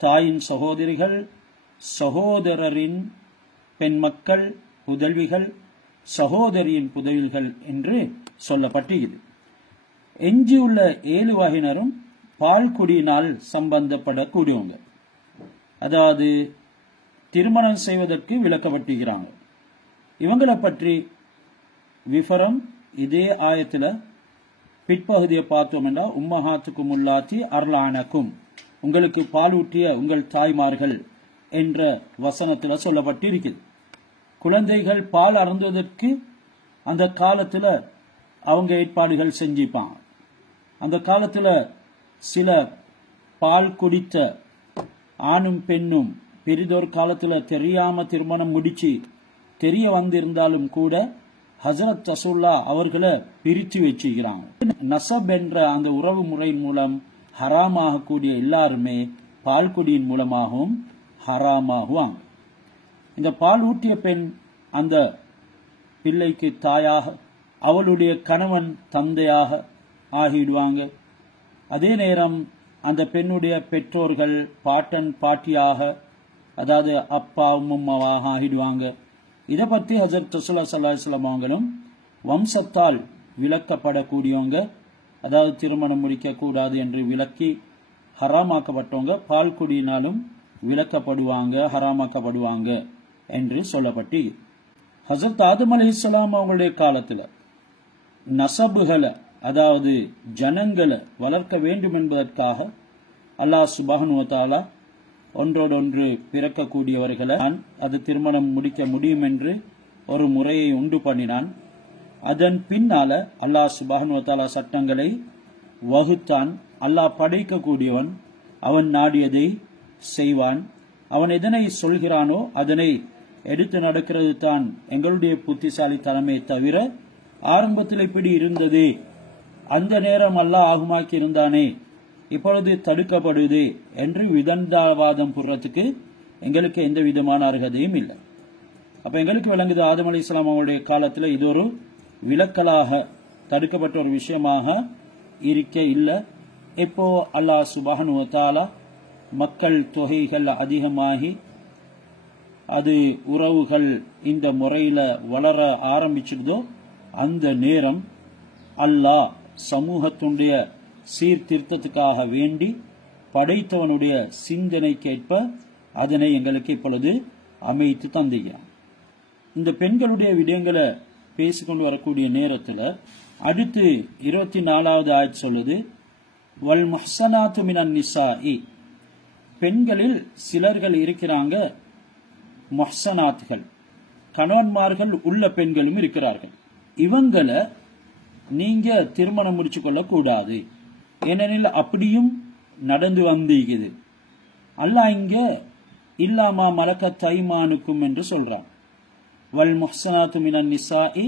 தாயின் சகோதரிகள், சகோதரரின் பெண் மக்கள், புதல்விகள், சகோதரியின் புதல்விகள் என்று சொல்லப்பட்டிருக்கிறது. எஞ்சியுள்ள 7 வகையினரும் பால்குடியினால் சம்பந்தப்படக்கூடியவங்க, அதாவது திருமணம் செய்வதற்கு விலக்கப்பட்டிருக்கிறாங்க. இவங்களை பற்றி விவரம் இதே ஆயத்துல பிற்பகுதியை பார்த்தோம் என்றால், உம்மஹாத்துக்கும் உல்லாத்தி அர்லானக்கும், உங்களுக்கு பாலூட்டிய உங்கள் தாய்மார்கள் என்ற வசனத்துல சொல்லப்பட்டிருக்கிறது. குழந்தைகள் பால் அருந்துவதற்கு அந்த காலத்துல அவங்க ஏற்பாடுகள் செஞ்சிப்பாங்க. அந்த காலத்துல சில பால் குடித்த ஆணும் பெண்ணும் பெரிதோர் காலத்துல தெரியாம திருமணம் முடிச்சு தெரிய வந்திருந்தாலும் கூட ஹஜரத் ரசூலுல்லாஹ் அவர்களை பிரித்து வச்சுக்கிறாங்க. நசப் என்ற அந்த உறவு முறை மூலம் ஹராமாகக்கூடிய எல்லாருமே பால்குடியின் மூலமாகவும் ஹராமாகுவாங்க. இந்த பால் ஊட்டிய பெண் அந்த பிள்ளைக்கு தாயாக, அவளுடைய கணவன் தந்தையாக ஆகிடுவாங்க. அதே நேரம் அந்த பெண்ணுடைய பெற்றோர்கள் பாட்டன் பாட்டியாக, அதாவது அப்பா உம்மாவாக ஆகிடுவாங்க. இதை பற்றி ஹஜரத் ரசூலுல்லாஹி ஸல்லல்லாஹு அலைஹி வஸல்லம் அவங்களும் வம்சத்தால் விலக்கப்படக்கூடியவங்க, அதாவது திருமணம் முடிக்க கூடாது என்று விலக்கி ஹராமாக்கப்பட்டவங்க பால்குடியினாலும் விலக்கப்படுவாங்க, ஹராமாக்கப்படுவாங்க என்று சொல்லப்பட்டு, ஹஜரத் ஆதம் அலைஹிஸ்ஸலாம் அவங்களுடைய காலத்துல நசபுகளை, அதாவது ஜனங்களை வளர்க்க வேண்டும் என்பதற்காக அல்லாஹ் சுப்ஹானஹு வ தஆலா ஒன்றோடொன்று பிறக்கக்கூடியவர்களை அது திருமணம் முடிக்க முடியும் என்று ஒரு முறையை உண்டு பண்ணினான். அதன் பின்னால அல்லாஹ் சுப்ஹானஹு வ தஆலா சட்டங்களை வகுத்தான். அல்லாஹ் படைக்கக்கூடியவன், அவன் நாடியதை செய்வான். அவன் எதனை சொல்கிறானோ அதனை எடுத்து நடக்கிறது தான் எங்களுடைய புத்திசாலித்தனமே தவிர, ஆரம்பத்தில் இப்படி இருந்தது, அந்த நேரம் அல்லாஹ் ஆகுமாக்கி இருந்தானே, இப்பொழுது தடுக்கப்படுது என்று விதண்டாவாதம் புறத்துக்கு எங்களுக்கு எந்த விதமான அருகதையும் இல்லை. அப்ப எங்களுக்கு விளங்குது, ஆதம் அலைஹிஸ்ஸலாம் அவங்களுடைய காலத்துல இது ஒரு விலக்கலாக தடுக்கப்பட்ட ஒரு விஷயமாக இருக்க இல்லை. இப்போ அல்லாஹ் சுப்ஹானஹு வ தஆலா மக்கள் தொகைகள் அதிகமாகி அது உறவுகள் இந்த முறையில வளர ஆரம்பிச்சிருதோ, அந்த நேரம் அல்லாஹ் சமூகத்துடைய சீர்திருத்தத்துக்காக வேண்டி படைத்தவனுடைய சிந்தனைக்கேற்ப அதனை எங்களுக்கு இப்பொழுது அமைத்து தந்துகிறான். இந்த பெண்களுடைய விடயங்களை பேசிக்கொண்டு வரக்கூடிய நேரத்தில் அடுத்து 24வது ஆயத் சொல்லுது, வல் முஹ்ஸனாத்து மினன் நிசாஇ, பெண்களில் சிலர்கள் இருக்கிறாங்க முஹ்ஸனாத்கள், கணவன்மார்கள் உள்ள பெண்களும் இருக்கிறார்கள். இவங்களை நீங்க திருமணம் முடிச்சு கொள்ள கூடாது, ஏனெனில் அப்படியும் நடந்து வந்திருக்குது. அல்லாஹ் இங்க இல்லாமா மலக்கத் ஐமானுக்கும் என்று சொல்றான். வல் முஹ்ஸனாத்து மினன் நிசாஇ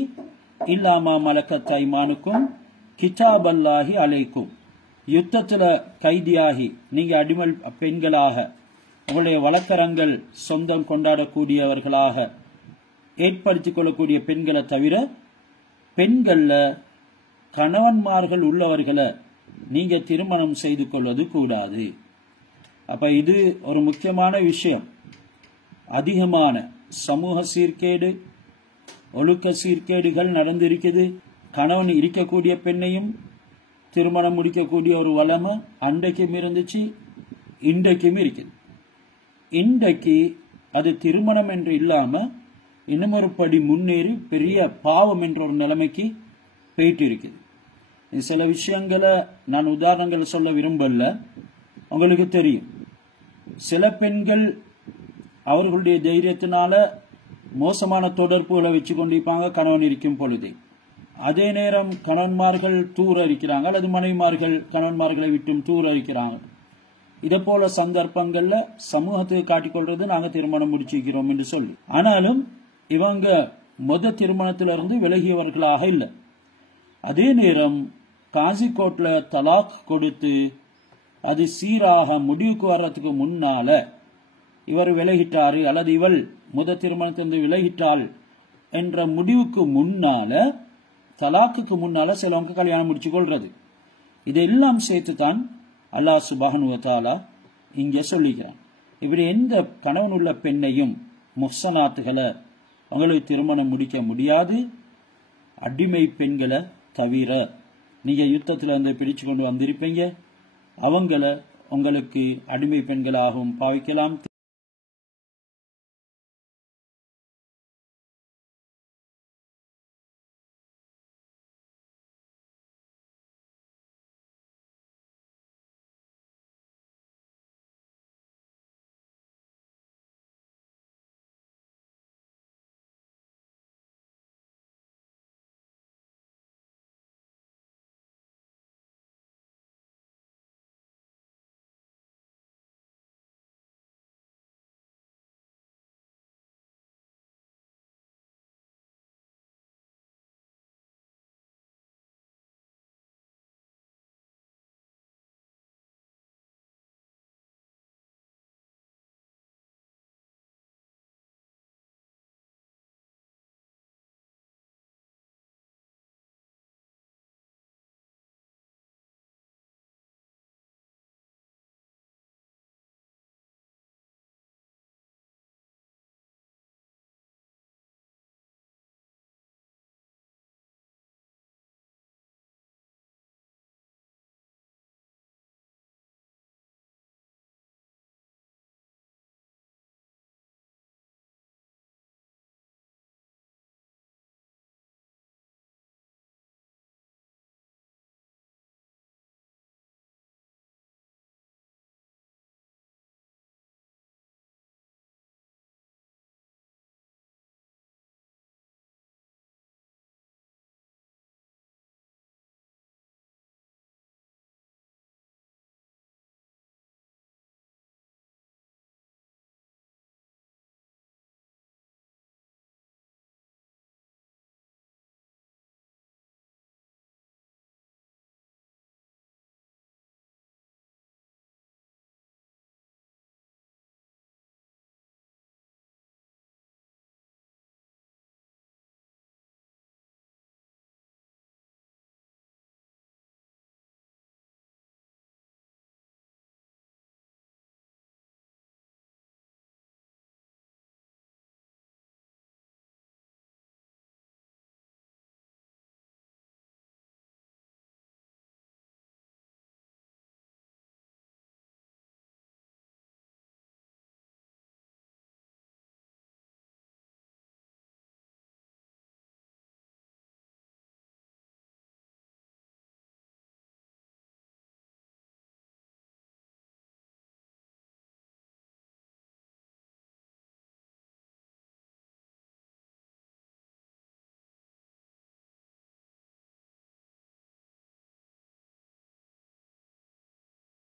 இல்லாமா மலக்கத் ஐமானுக்கும் கிதாபல்லாஹி அலைக்கும், யுத்தத்துல கைதியாகி நீங்க அடிமை பெண்களாக உங்களுடைய வழக்கரங்கள் சொந்தம் கொண்டாடக்கூடியவர்களாக ஏற்படுத்திக் கொள்ளக்கூடிய பெண்களை தவிர, பெண்கள்ல கணவன்மார்கள் உள்ளவர்களை நீங்க திருமணம் செய்து கொள்வது கூடாது. அப்ப இது ஒரு முக்கியமான விஷயம். அதிகமான சமூக சீர்கேடு, ஒழுக்க சீர்கேடுகள் நடந்திருக்குது. கணவன் இருக்கக்கூடிய பெண்ணையும் திருமணம் முடிக்கக்கூடிய ஒரு வளமை அன்றைக்கும் இருந்துச்சு, இன்றைக்கும் இருக்குது. இன்றைக்கு அது திருமணம் என்று இல்லாம இன்னும் ஒரு படி முன்னேறி பெரிய பாவம் என்ற ஒரு நிலைமைக்கு போயிட்டு இருக்குது. சில விஷயங்களை நான் உதாரணங்கள் சொல்ல விரும்பல, உங்களுக்கு தெரியும். சில பெண்கள் அவர்களுடைய தைரியத்தினால மோசமான தொடர்புகளை வச்சு கொண்டிருப்பாங்க கணவன் இருக்கும் பொழுதே. அதே நேரம் கணவன்மார்கள் தூர இருக்கிறாங்க அல்லது மனைவிமார்கள் கணவன்மார்களை விட்டும் தூர இருக்கிறாங்க. இதே போல சந்தர்ப்பங்கள்ல சமூகத்துக்கு காட்டிக்கொள்றது நாங்க திருமணம் முடிச்சுக்கிறோம் என்று சொல்லி. ஆனாலும் இவங்க திருமணத்திலிருந்து விலகியவர்களாக இல்லை. அதே நேரம் காசி கோர்ட்ல தலாக் கொடுத்து அது சீராக முடிவுக்கு வர்றதுக்கு முன்னால இவர் விலகிட்டாரு அல்லது இவள் திருமணத்திலிருந்து விலகிட்டாள் என்ற முடிவுக்கு முன்னால, தலாக்குக்கு முன்னால சிலவங்க கல்யாணம் முடிச்சு கொள்றது. இதெல்லாம் சேர்த்துதான் அல்லாஹ் சுப்ஹானஹு வ தஆலா இங்க சொல்லிக்கிறான். இப்படி எந்த கணவன் உள்ள பெண்ணையும் முஹ்சனாத்துகளை அவங்களுக்கு திருமணம் முடிக்க முடியாது, அடிமை பெண்களை தவிர. நீங்க யுத்தத்துல இருந்து பிடிச்சு கொண்டு வந்திருப்பீங்க, அவங்கள உங்களுக்கு அடிமை பெண்களாகவும் பாவிக்கலாம்.